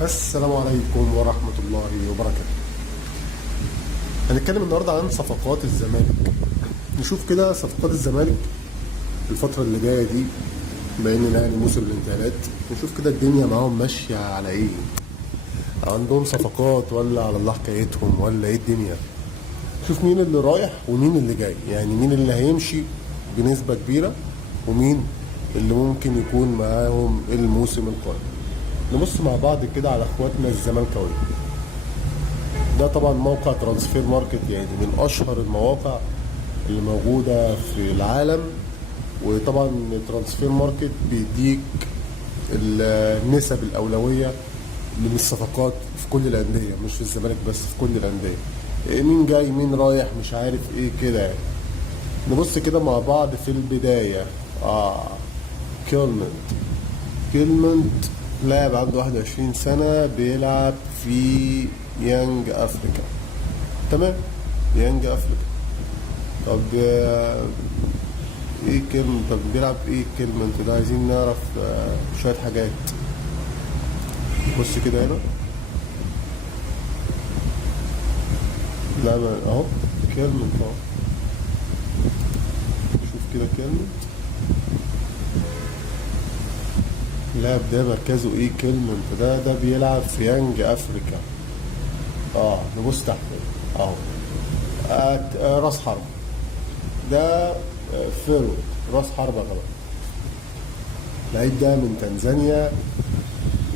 السلام عليكم ورحمة الله وبركاته. هنتكلم النهاردة عن صفقات الزمالك. نشوف كده صفقات الزمالك الفترة اللي جاية دي، بما اننا يعني موسم الانتقالات. نشوف كده الدنيا معاهم ماشية على ايه، عندهم صفقات ولا على الله حكايتهم ولا ايه الدنيا. شوف مين اللي رايح ومين اللي جاي، يعني مين اللي هيمشي بنسبة كبيرة ومين اللي ممكن يكون معاهم الموسم القادم. نبص مع بعض كده على اخواتنا الزملكاويه. ده طبعا موقع ترانسفير ماركت، يعني من اشهر المواقع اللي موجوده في العالم. وطبعا ترانسفير ماركت بيديك النسب الاولويه للصفقات في كل الانديه، مش في الزمالك بس، في كل الانديه. مين جاي مين رايح مش عارف ايه كده يعني. نبص كده مع بعض في البدايه. كيلمنت لاعب عنده 21 سنة، بيلعب في يانج أفريكا. تمام، يانج أفريكا. طب ايه كلمة؟ طب بيلعب ايه كلمة ده؟ عايزين نعرف شوية حاجات. بص كده هنا، لا اهو كلمة اهو. شوف كده كلمة اللاعب ده مركزه ايه كيلمنت ده بيلعب في يانج افريكا. نبص تحت اهو. راس حربة ده، فيرو راس حربة غلط. اللعيب ده من تنزانيا،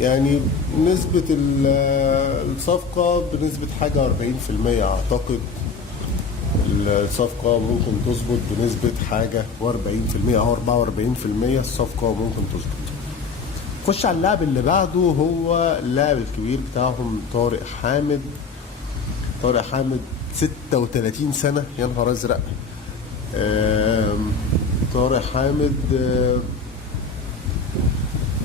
يعني نسبة الصفقة بنسبة حاجة 40% أعتقد. الصفقة ممكن تظبط بنسبة حاجة و40% أو 44% الصفقة ممكن تظبط. خش على اللاعب اللي بعده، هو اللاعب الكبير بتاعهم طارق حامد. طارق حامد 36 سنة، يا نهار ازرق. طارق حامد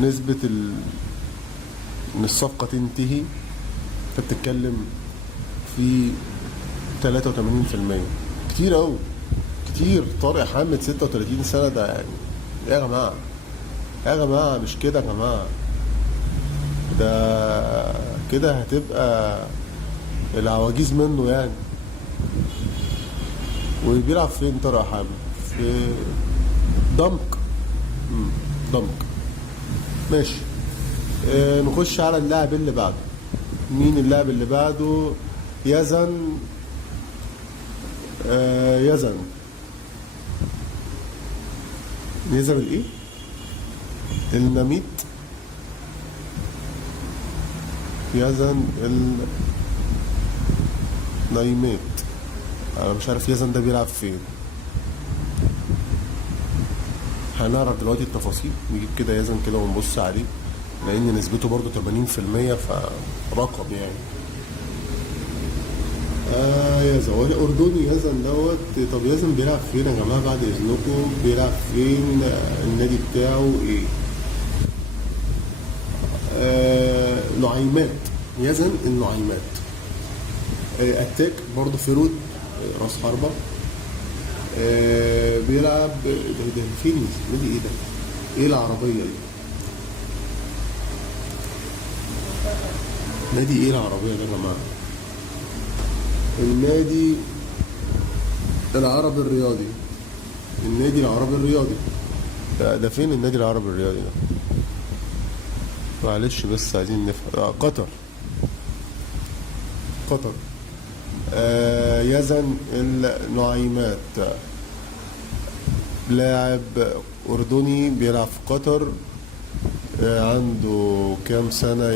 نسبة ان الصفقة تنتهي انت بتتكلم في 83%. كتير اوي، كتير. طارق حامد 36 سنة ده يعني يا جماعة، يا جماعة مش كده يا جماعة. ده كده هتبقى العواجيز منه يعني. وبيلعب فين طارق حامد؟ في دمك. دمك ماشي. نخش على اللاعب اللي بعده. مين اللاعب اللي بعده؟ يزن. يزن الايه؟ النميت. يزن النايمات. انا مش عارف يزن ده بيلعب فين. هنعرف دلوقتي التفاصيل. نجيب كده يزن كده ونبص عليه، لان نسبته برضو 80%، فرقم يعني. يزن هو اردني يزن دوت. طب يزن بيلعب فين يا جماعه بعد اذنكم؟ بيلعب فين؟ النادي بتاعه ايه؟ نعيمات. يزن النعيمات. اتاك برضه فيرود، راس حربة. بيلعب ده فين؟ نادي ايه ده؟ ايه العربية دي؟ نادي ايه العربية ده يا جماعة؟ النادي العربي الرياضي. النادي العربي الرياضي ده فين النادي العربي الرياضي ده؟ معلش بس عايزين نفهم. قطر. يزن النعيمات، لاعب أردني بيلعب في قطر. عنده كام سنة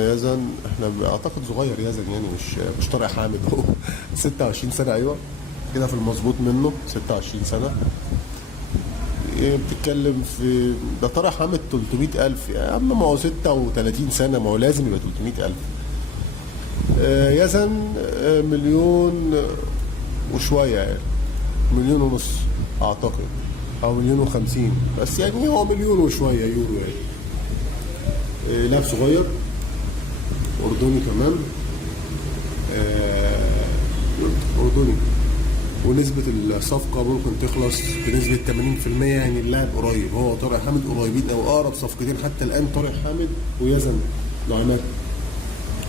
يزن؟ احنا اعتقد صغير يزن، يعني مش طارق حامد هو 26 سنة. ايوه كده في المظبوط منه، 26 سنة. بتتكلم في ده طارق حامد 300,000 يا عم، ما هو 36 سنة، ما هو لازم يبقى 300,000. يزن مليون وشوية، يعني 1.5 أعتقد، أو 1,050,000، بس يعني هو 1,000,000 وشوية يورو يعني. لاعب صغير أردني كمان. أردني. ونسبة الصفقة ممكن تخلص بنسبة 80%، يعني اللاعب قريب. هو طارق حامد قريبين أو أقرب صفقتين حتى الآن، طارق حامد ويزن نعمات.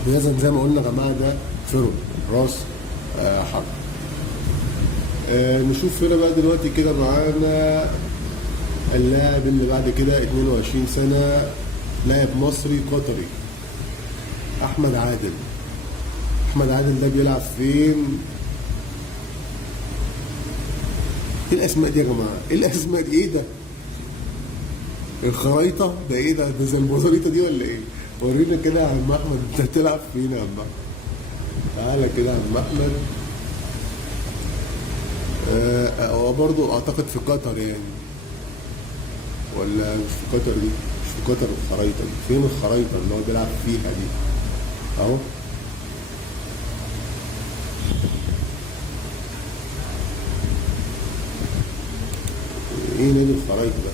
بيزن زي ما قلنا يا جماعه ده فرو راس حرب. نشوف هنا بقى دلوقتي كده معانا اللاعب اللي بعد كده 22 سنة، لاعب مصري قطري، أحمد عادل. أحمد عادل ده بيلعب فين؟ إيه الأسماء دي يا جماعة؟ إيه الأسماء دي؟ إيه ده؟ الخرايطة ده إيه ده؟ ده زي البوزاريطة دي ولا إيه؟ ورينا كده يا عم أحمد أنت بتلعب فين يا عم أحمد؟ تعالى كده يا عم أحمد. هو برضه أعتقد في قطر يعني، ولا مش في قطر دي؟ مش في قطر الخرايطة دي. فين الخرايطة اللي هو بيلعب فيها دي؟ أهو. إيه نادي الخرايطة ده؟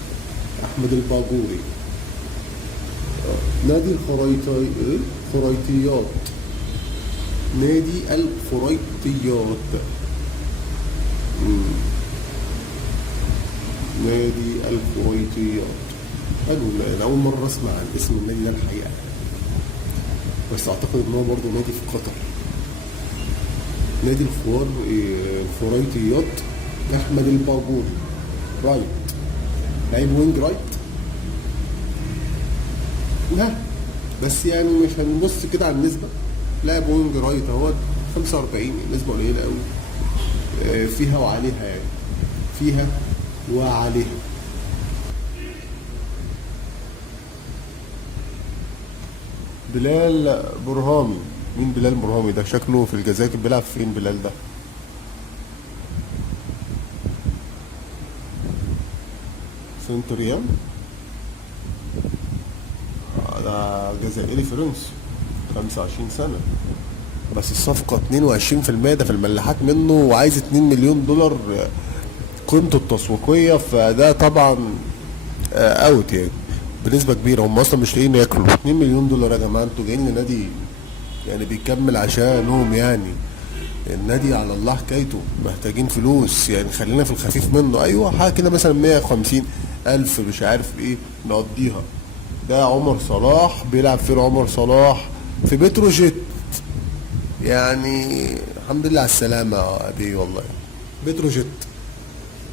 أحمد الباجوري. نادي الخريطيات. نادي الخريطيات. نادي الخريطيات. حلو. أنا أول مرة أسمع عن اسم النادي ده الحقيقة، بس أعتقد إن هو برضه نادي في قطر. نادي الخريطيات. أحمد الباجوري رايت، لعيب وينج رايت. لا بس يعني مش هنبص كده على النسبة. لاعب وينج رايت اهوت 45، نسبة قليلة قوي. فيها وعليها يعني، فيها وعليها. بلال برهامي. مين بلال برهامي ده؟ شكله في الجزائر. بيلعب فين بلال ده؟ سنتريان. ده جزائري فرنسي 25 سنة، بس الصفقة 22% ده في الملاحات منه، وعايز 2 مليون دولار قيمته التسويقية، فده طبعا اوت يعني بنسبة كبيرة. هم اصلا مش لاقيين ياكلوا. 2 مليون دولار يا جماعة، انتوا جايين لنادي يعني بيكمل عشانهم يعني. النادي على الله حكايته، محتاجين فلوس يعني، خلينا في الخفيف منه. ايوه حاجة كده مثلا 150 ألف مش عارف ايه نقضيها. ده عمر صلاح بيلعب فين؟ عمر صلاح في بتروجيت يعني. الحمد لله على السلامة يا أبي والله. بتروجيت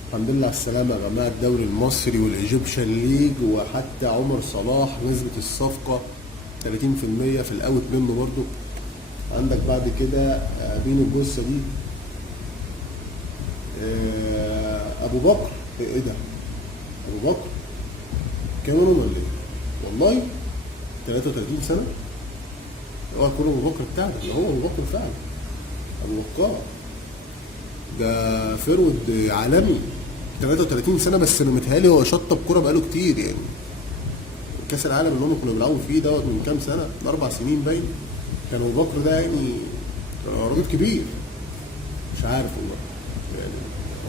الحمد لله على السلامة يا جماعة. الدوري المصري والإيجيبشن ليج، وحتى عمر صلاح نسبة الصفقة 30% في الأوت منه برضو. عندك بعد كده بين الجثة دي أبو بكر. إيه ده؟ أبو بكر كاميرون ولا إيه؟ والله 33 سنة. اوعى يكون ابو بكر بتاعنا، اللي هو ابو بكر فعلا. ابو بكر ده فرود عالمي 33 سنة، بس انا متهيألي هو شطب كورة بقاله كتير يعني. كأس العالم اللي هم كنا بنلعبوا فيه دوت من كام سنة؟ من 4 سنين باين. كان ابو بكر ده يعني راجل كبير. مش عارف والله يعني.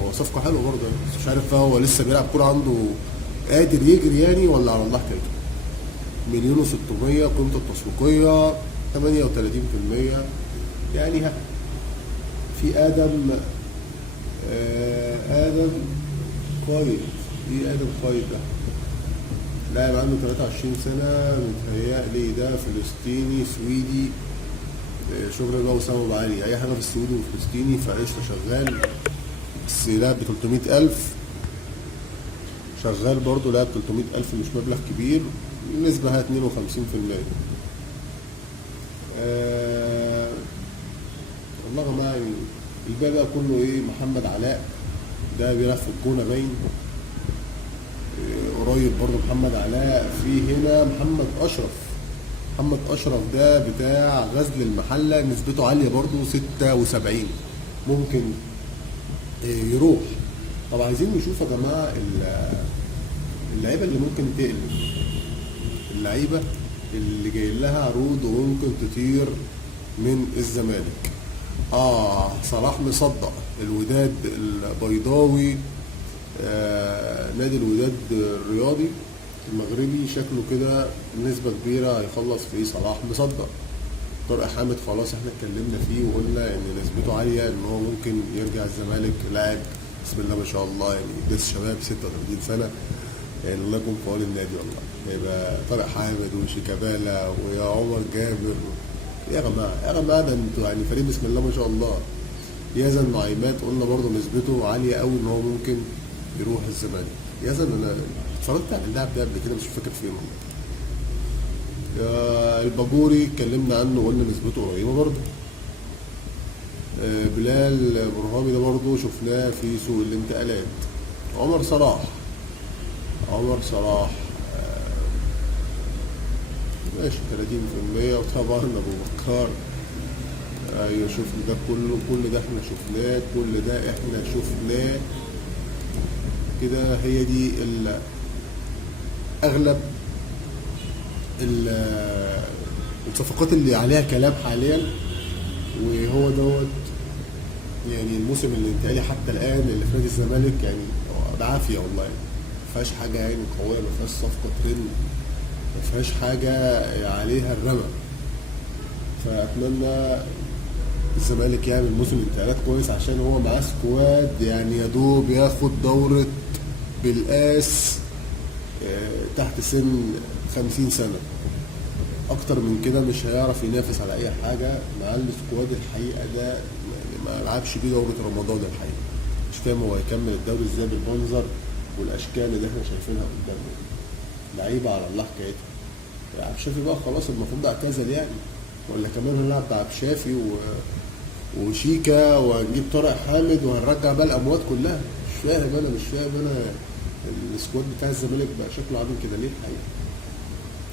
هو صفقة حلوة برضه يعني، بس مش عارف هو لسه بيلعب كورة، عنده قادر يجري يعني، ولا على الله حكايته. 1,600,000 قيمته التسويقية 38% يعني. ها في آدم قايد. ايه آدم قايد ده؟ لاعب عنده 23 سنة، متهيألي ده فلسطيني سويدي. شغل بقى وسام ابو علي، اي حاجة في السويدي وفلسطيني فقشطة شغال. بس لاعب ب 300,000 شغال برضه. لاعب 300,000 مش مبلغ كبير. النسبة هي 52%. والله يا جماعة يعني الباقي بقى كله ايه. محمد علاء ده بيلعب في الجونة باين. قريب برضه محمد علاء. في هنا محمد أشرف. محمد أشرف ده بتاع غزل المحلة، نسبته عالية برضه 76. ممكن يروح. طب عايزين نشوف يا جماعة اللعيبة اللي ممكن تقلب، اللعيبة اللي جاي لها عروض وممكن تطير من الزمالك. صلاح مصدق الوداد البيضاوي. نادي الوداد الرياضي المغربي شكله كده بنسبة كبيرة هيخلص فيه. صلاح مصدق. طارق حامد خلاص احنا اتكلمنا فيه وقلنا ان نسبته عالية ان هو ممكن يرجع الزمالك. لاعب بسم الله ما شاء الله يعني، لسه شباب 36 سنة. يعني الله يكون في عون النادي والله. يبقى طارق حامد وشيكابالا ويا عمر جابر. يا جماعه يا جماعه، ده انتوا يعني فريق بسم الله ما شاء الله. يزن معيمات قلنا برضه نسبته عاليه قوي ان هو ممكن يروح الزمالك. يزن انا اتفرجت على اللاعب ده قبل كده مش فاكر فين والله. يا الباجوري اتكلمنا عنه وقلنا نسبته قريبه برضه. بلال برهامي ده برضه شفناه في سوق الانتقالات. عمر صلاح. عمر صلاح ماشي 30%. وطبعا ابو بكر. ايوه شفنا ده كله، كل ده احنا شفناه، كل ده احنا شفناه. كده هي دي اغلب الصفقات اللي عليها كلام حاليا. وهو دوت يعني الموسم الانتقالي حتى الان اللي في نادي الزمالك يعني بعافيه والله. ما فيهاش حاجه يعني قويه، ما فيهاش صفقه ترند، ما فيهاش حاجه عليها الرمى. فاتمنى الزمالك يعمل موسم انتقالات كويس عشان هو معاه سكواد يعني يا دوب ياخد دوره بالقاس تحت سن 50 سنه. اكتر من كده مش هيعرف ينافس على اي حاجه مع السكواد الحقيقه ده. يعني ما لعبش بيه دوره رمضان الحقيقه. مش فاهم هو هيكمل الدوري ازاي بالمنظر والاشكال اللي احنا شايفينها قدامنا. لعيبه على الله حكايتها. عبد الشافي بقى خلاص المفروض اعتزل يعني، ولا كمان هنلعب بعبد الشافي وشيكا وهنجيب طارق حامد وهنرجع بقى الاموات كلها. مش فاهم انا السكواد بتاع الزمالك بقى شكله عامل كده ليه الحقيقه.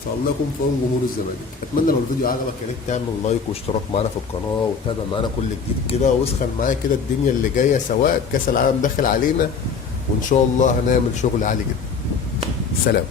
فالله يكون في عون جمهور الزمالك. اتمنى لو الفيديو عجبك يا ريت تعمل لايك واشتراك معانا في القناه وتابع معانا كل جديد كده، واسخن معايا كده الدنيا اللي جايه سواء كاس العالم داخل علينا، وان شاء الله هنعمل شغل عالي جدا. سلام.